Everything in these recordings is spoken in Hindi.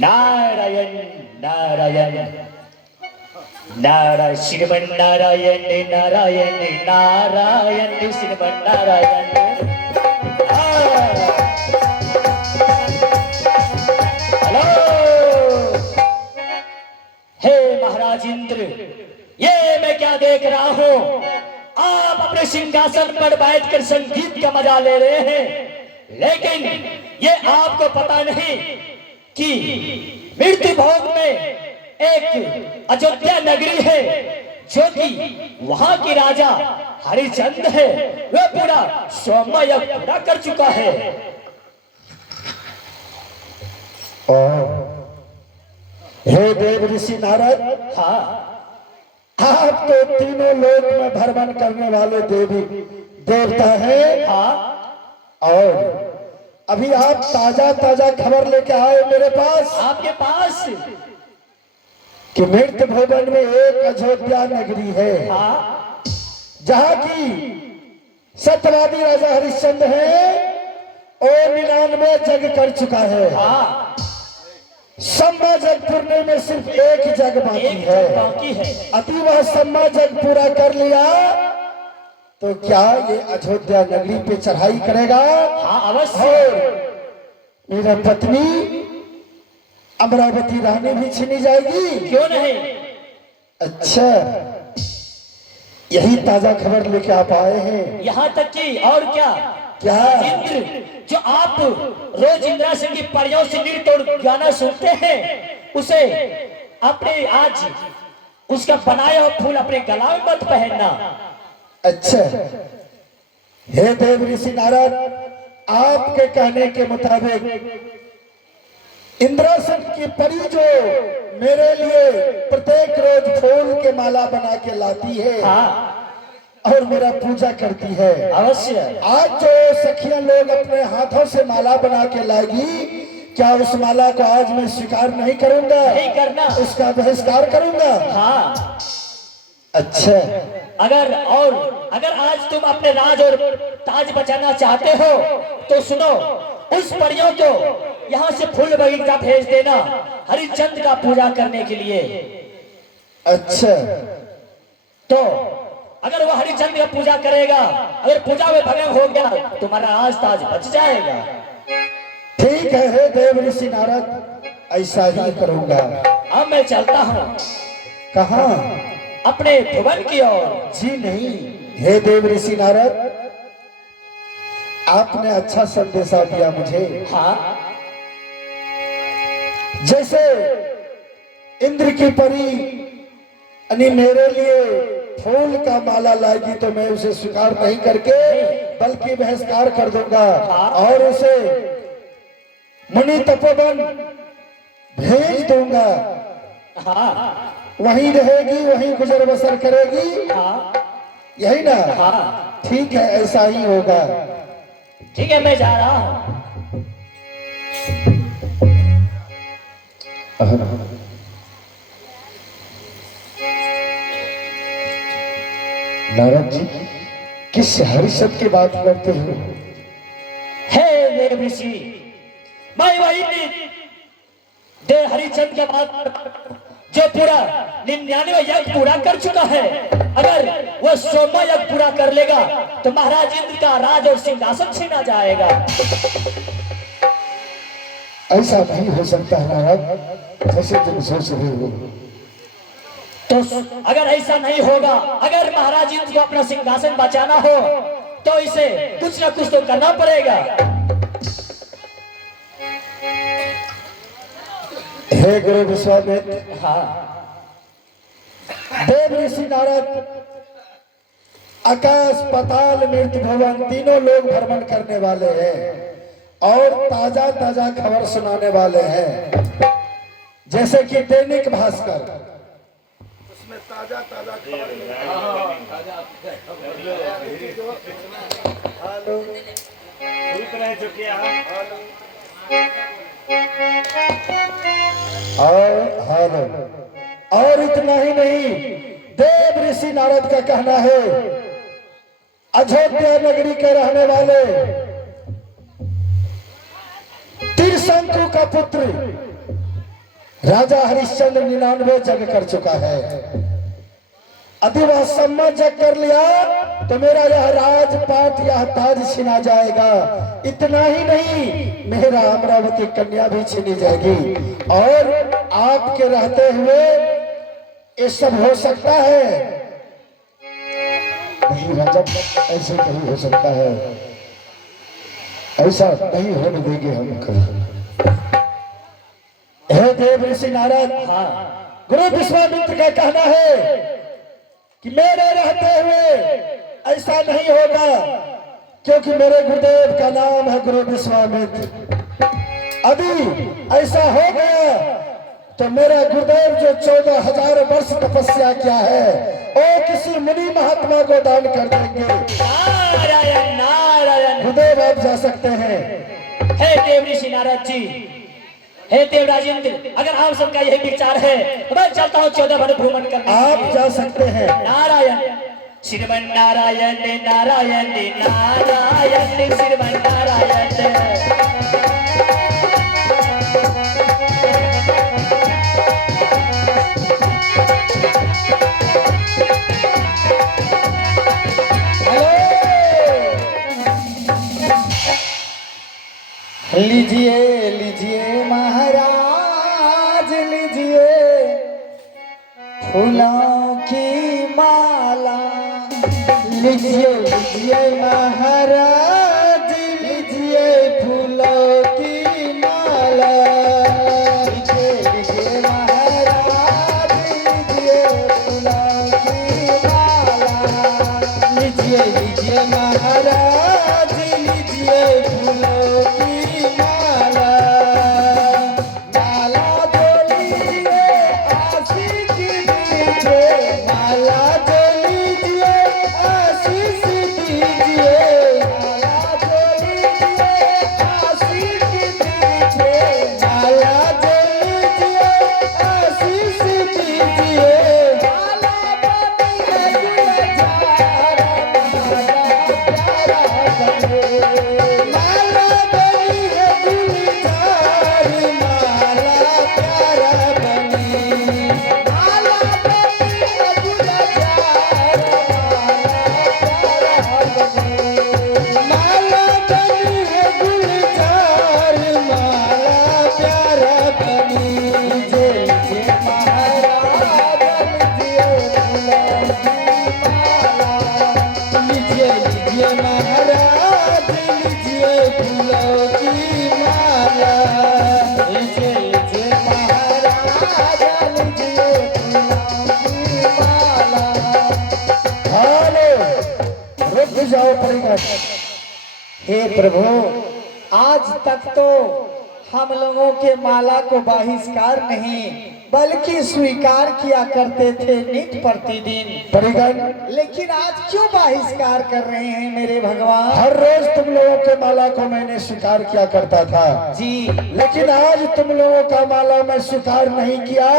नारायण नारायण नारायण श्रीमन नारायण नारायण नारायण श्रीमन नारायण। हेलो हे महाराज इंद्र, ये मैं क्या देख रहा हूँ? आप अपने सिंहासन पर बैठकर संगीत का मजा ले रहे हैं, लेकिन ये आपको पता नहीं कि मृत्यु भोग में एक अयोध्या नगरी है, जो कि वहां की राजा हरिचंद है, वह पूरा स्वयं पूरा कर चुका है। हे देव ऋषि नारद, हाँ, आप तो तीनों लोक में भ्रमण करने वाले देवी देवता हैं। हाँ, और अभी आप ताजा ताजा खबर लेके आए मेरे पास आपके पास। कि मृत भवन में एक अयोध्या नगरी है, हाँ, जहाँ की सत्यवादी राजा हरिश्चंद्र है और 99 जग कर चुका है। हाँ, सम्मा जग पूरने में सिर्फ एक ही जग बाकी एक है। बाकी है। अति वह सम्मा जग पूरा कर लिया तो क्या ये अयोध्या नगरी पे चढ़ाई करेगा? हाँ, अवश्य। और मेरा पत्नी अमरावती रानी भी छीनी जाएगी? क्यों नहीं? अच्छा, यही ताजा खबर लेके आप आए हैं? यहाँ तक कि और क्या क्या? इंद्र, जो आप रोज इंद्रासन की परियों से नृत्य और गाना सुनते हैं, उसे अपने आज उसका बनाया हुआ फूल अपने गला में मत पहनना। अच्छा, हे देव ऋषि नारद, आपके कहने के मुताबिक इंद्रासन की परी जो मेरे लिए प्रत्येक रोज फूल के माला बना के लाती है, हाँ, और मेरा पूजा करती है। अवश्य। आज जो सखियां लोग अपने हाथों से माला बना के लाएगी, क्या उस माला को आज मैं स्वीकार नहीं करूंगा? नहीं करना, उसका बहिष्कार करूंगा। हाँ। अच्छा, अगर आज तुम अपने राज और ताज बचाना चाहते हो तो सुनो, उस परियों को यहाँ से फूल बगीचा भेज देना हरिश्चंद्र का पूजा करने के लिए। अच्छा, तो अगर वो हरिश्चंद्र का पूजा करेगा, अगर पूजा में भंग हो गया, तुम्हारा राज ताज बच जाएगा। ठीक है हे देव ऋषि नारद, ऐसा ही करूंगा। अब मैं चलता हूँ। कहाँ? अपने भुवन की ओर। जी नहीं हे देव ऋषि नारद, आपने अच्छा संदेशा दिया मुझे। हाँ। जैसे इंद्र की परी यानी मेरे लिए फूल का माला लाएगी तो मैं उसे स्वीकार नहीं करके बल्कि बहिष्कार कर दूंगा और उसे मुनि तपोवन भेज दूंगा। हाँ। वहीं रहेगी, वहीं गुजर बसर करेगी। हाँ। यही ना? हाँ। ठीक है, ऐसा ही होगा। ठीक है, मैं जा रहा हूँ। नारद जी किस हरिशब्द की बात करते हो? हे देव ऋषि, मैं वही दे हरिचंद के बाद जो पूरा 99 यज्ञ पूरा कर चुका है, अगर वो 100वां यज्ञ पूरा कर लेगा तो महाराज इंद्र का राज और सिंहासन छीना जाएगा। ऐसा नहीं हो सकता है नारद, जैसे तुम सोच रहे हो। तो अगर ऐसा नहीं होगा, अगर महाराज इंद्र को अपना सिंहासन बचाना हो तो इसे कुछ ना कुछ तो करना पड़ेगा। हे गुरु विश्वामित्र, हाँ। देव ऋषि नारद आकाश पाताल मृत्यु भवन तीनों लोग भ्रमण करने वाले हैं और ताजा ताजा खबर सुनाने वाले हैं। जैसे कि दैनिक भास्कर, उसमें ताजा ताजा खबर। और इतना ही नहीं, देव ऋषि नारद का कहना है अयोध्या नगरी के रहने वाले त्रिशंकु का पुत्र राजा हरिश्चंद्र 99 जग कर चुका है। यदि वह सम्मा जग कर लिया तो मेरा यह राजपाट यह ताज छीना जाएगा। इतना ही नहीं, मेरा अमरावती कन्या भी छीनी जाएगी और आपके रहते हुए ये सब हो सकता है? नहीं राजा, ऐसे नहीं हो सकता है, ऐसा नहीं होने देंगे हम कभी। हे देव ऋषि नारद, गुरु विश्वामित्र का कहना है कि मेरे रहते हुए ऐसा नहीं होगा, क्योंकि मेरे गुरुदेव का नाम है गुरु विश्वामित्र। अभी ऐसा हो गया तो मेरा गुरुदेव जो 14,000 वर्ष तपस्या किया है वो किसी मुनि महात्मा को दान कर देंगे। नारायण नारायण। गुरुदेव आप जा सकते हैं। हे देव ऋषि नारद जी, हे देव राजेंद्र, अगर आप सबका यही विचार है तो मैं चलता हूँ 14 वन भ्रमण करने। आप जा सकते हैं। नारायण श्रीमन नारायण नारायण नारायण श्रीमन नारायण। लीजिए लीजिए महाराज, लीजिए फूलों की माला। लीजिए लीजिए महाराज, लीजिए फूलों की माला। लीजिए लीजिए महाराज, लीजिए फूलों की माला। लीजिए लीजिए महाराज, लीजिए फूलों की माला। माला दो लीजिए आशिक लीजिए, माला दो लीजिए आशिक हे प्रभु, आज तक तो हम लोगों के माला को बहिष्कार नहीं बल्कि स्वीकार किया करते थे नित प्रतिदिन, परिगण लेकिन आज क्यों बहिष्कार कर रहे हैं मेरे भगवान? हर रोज तुम लोगों के माला को मैंने स्वीकार किया करता था जी, लेकिन आज तुम लोगों का माला मैं स्वीकार नहीं किया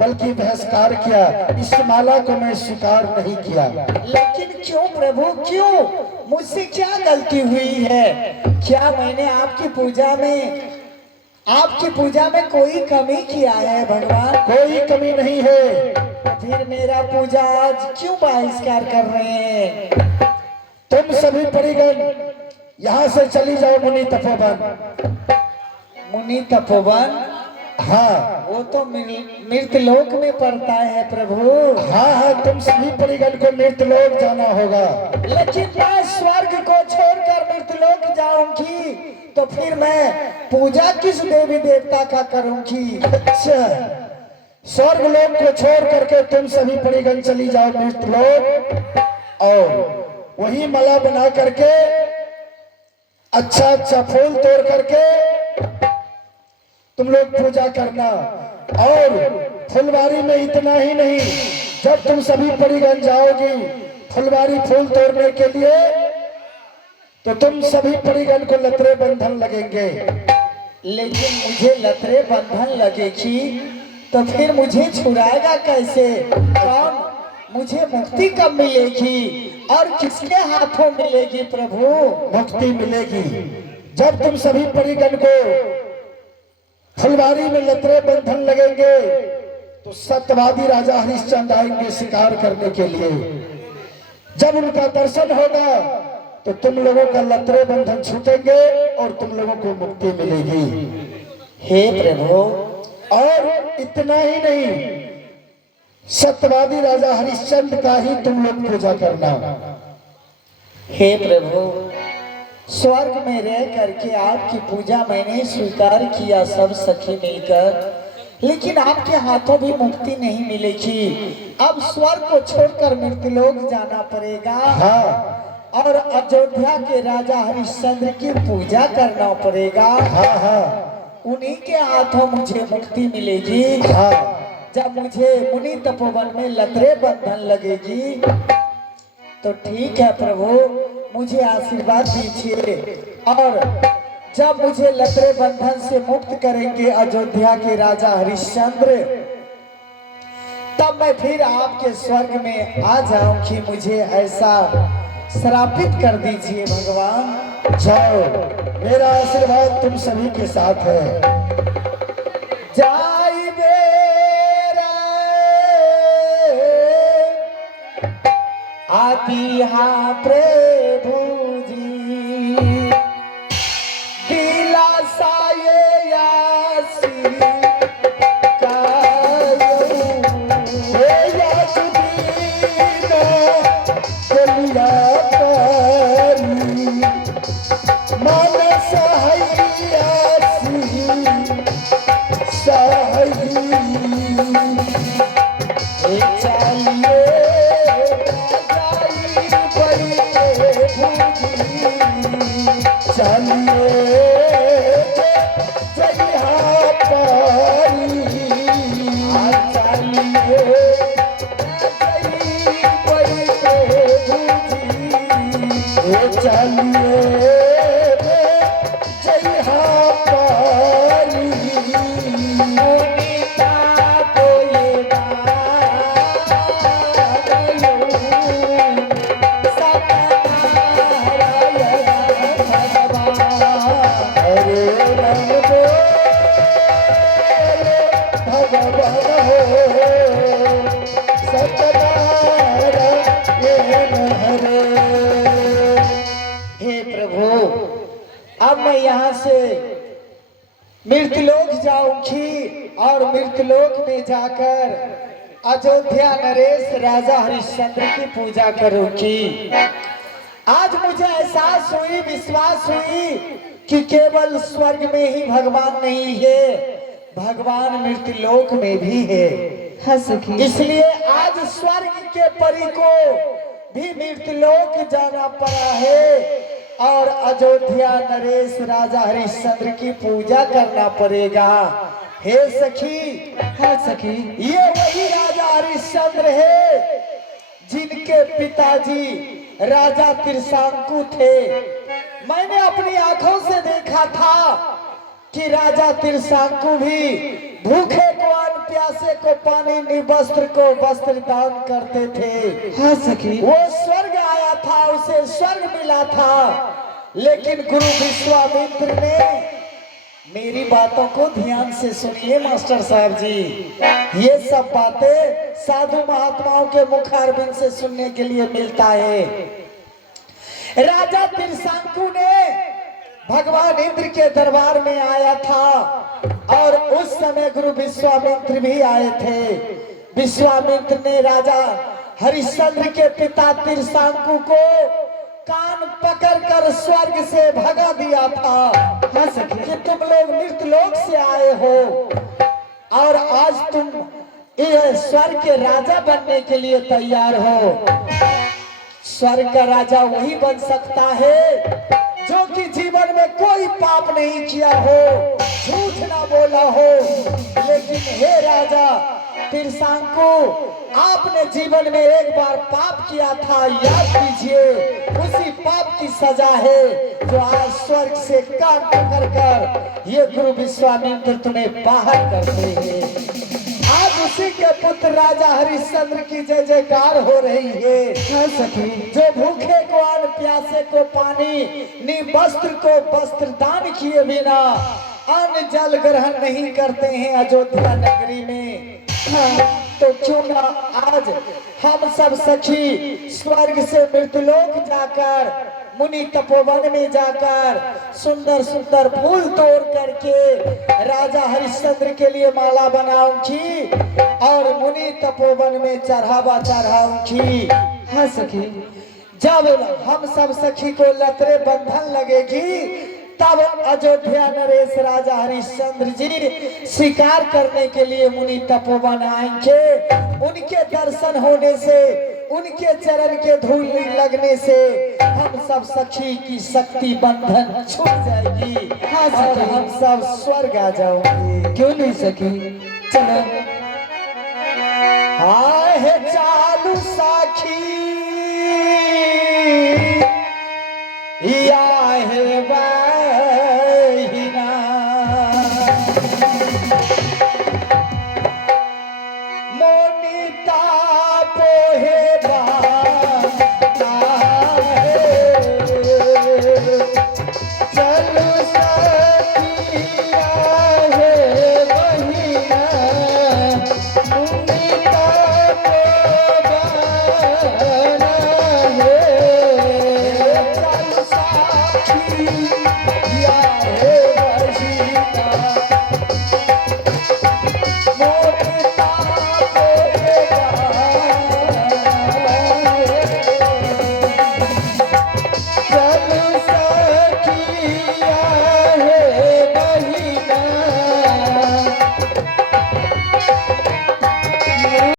बल्कि बहिष्कार किया। इस माला को मैं स्वीकार नहीं किया। लेकिन क्यों प्रभु, क्यों? मुझसे क्या गलती हुई है? क्या मैंने आपकी पूजा में कोई कमी किया है भगवान? कोई कमी नहीं है। फिर मेरा पूजा आज क्यों बहिष्कार कर रहे हैं? तुम सभी परिगण यहाँ से चली जाओ मुनि तपोवन। मुनि तपोवन? हाँ वो तो मृतलोक में पड़ता है प्रभु। हाँ हाँ, तुम सभी परिगण को मृतलोक जाना होगा। लेकिन मैं स्वर्ग को छोड़कर मृतलोक जाऊंगी तो फिर मैं पूजा किस देवी देवता का करूंगी? अच्छा, स्वर्ग लोक को छोड़ करके तुम सभी परिगण चली जाओ मृतलोक और वही माला बना करके अच्छा अच्छा फूल तोड़ करके तुम लोग पूजा करना। और फुलवारी में इतना ही नहीं, जब तुम सभी परिगण जाओगी फुलवारी फूल तोड़ने के लिए तो तुम सभी परिगण को लतरे बंधन लगेंगे। लेकिन मुझे लतरे बंधन लगेगी तो फिर मुझे छुड़ाएगा कैसे? कौन? मुझे मुक्ति कब मिलेगी और किसके हाथों मिलेगी प्रभु? मुक्ति मिलेगी जब तुम सभी परिगण को फुलवारी में लतरे बंधन लगेंगे तो सत्यवादी राजा हरिश्चंद्र आएंगे शिकार करने के लिए। जब उनका दर्शन होगा तो तुम लोगों का लतरे बंधन छूटेंगे और तुम लोगों को मुक्ति मिलेगी। हे प्रभु, और इतना ही नहीं, सत्यवादी राजा हरिश्चंद्र का ही तुम लोग पूजा करना। हे प्रभु, स्वर्ग में रह करके आपकी पूजा मैंने स्वीकार किया सब सखी मिलकर, लेकिन आपके हाथों भी मुक्ति नहीं मिलेगी। अब स्वर्ग को छोड़कर मृतलोक जाना पड़ेगा। हाँ और अयोध्या के राजा हरिश्चंद्र की पूजा करना पड़ेगा। हाँ हाँ उन्हीं के हाथों मुझे मुक्ति मिलेगी। हाँ, जब मुझे मुनि तपोवन में लतरे बंधन लगेगी तो ठीक है प्रभु, मुझे आशीर्वाद दीजिए। और जब मुझे लतरे बंधन से मुक्त करेंगे अयोध्या के राजा हरिश्चंद्र, तब मैं फिर आपके स्वर्ग में आ जाऊंगी। मुझे ऐसा श्रापित कर दीजिए भगवान। जाओ, मेरा आशीर्वाद तुम सभी के साथ है। जाई बेरा आती हा प्रभु जी, दिलासा ये यासी अब मैं यहाँ से मृतलोक जाऊंगी और मृतलोक में जाकर अयोध्या नरेश राजा हरिश्चंद्र की पूजा करूंगी। आज मुझे एहसास हुई, विश्वास हुई कि केवल स्वर्ग में ही भगवान नहीं है, भगवान मृतलोक में भी है। इसलिए आज स्वर्ग के परी को भी मृतलोक जाना पड़ा है और अयोध्या नरेश राजा हरिश्चंद्र की पूजा करना पड़ेगा। हे सखी, हाँ सखी, ये वही राजा हरिश्चंद्र है जिनके पिताजी राजा त्रिशंकु थे। मैंने अपनी आंखों से देखा था कि राजा त्रिशंकु भी भूखे को अन्न, प्यासे को पानी, निवस्त्र को वस्त्र दान करते थे। हाँ सखी, वो स्वर्ग आया था, उसे स्वर्ग मिला था, लेकिन गुरु विश्वामित्र ने, मेरी बातों को ध्यान से सुनिए मास्टर साहब जी, ये सब बातें साधु महात्माओं के मुखारबिंद से सुनने के लिए मिलता है। राजा त्रिशंकु ने भगवान इंद्र के दरबार में आया था और उस समय गुरु विश्वामित्र भी आए थे। विश्वामित्र ने राजा हरिश्चंद्र के पिता त्रिशंकु को कान पकड़कर स्वर्ग से भगा दिया था। हाँ सखी, कि तुम लोग मृतलोक से आए हो और आज तुम इस स्वर्ग के राजा बनने के लिए तैयार हो। स्वर्ग का राजा वही बन सकता है जो कि जीवन में कोई पाप नहीं किया हो, झूठ ना बोला हो। लेकिन हे राजा त्रिशंकु, आपने जीवन में एक बार पाप किया था, याद कीजिए। उसी पाप की सजा है जो आज स्वर्ग से कान पकड़ कर ये गुरु विश्वामित्र तुम्हें बाहर करते हैं। आज उसी के पुत्र राजा हरिश्चंद्र की जय जयकार हो रही है। सखी, जो भूखे को अन्न, प्यासे को पानी, निवस्त्र को वस्त्र दान किए बिना अन्न जल ग्रहण नहीं करते हैं अयोध्या नगरी में। तो क्यों ना आज हम सब सखी स्वर्ग से मृतलोक जाकर, मुनि तपोवन में जाकर सुंदर सुंदर फूल तोड़ करके राजा हरिश्चंद्र के लिए माला बनाऊंगी और मुनि तपोवन में चढ़ावा चढ़ाऊंगी। हाँ सखी, जब हम सब सखी को लतरे बंधन लगेगी तब अयोध्या नरेश राजा हरिश्चंद्र जी शिकार करने के लिए मुनि तपोवन आएंगे। उनके दर्शन होने से, उनके चरण के धूल लगने से हम सब सखी की शक्ति बंधन छूट जाएगी। हाँ और हम सब स्वर्ग आ जाओगे। क्यों नहीं सखी, चलो। हाय हे चालू साखी या हे बहिना, मोनिता पोहे चलू सखिया हे बहिना, मोनिता बहिना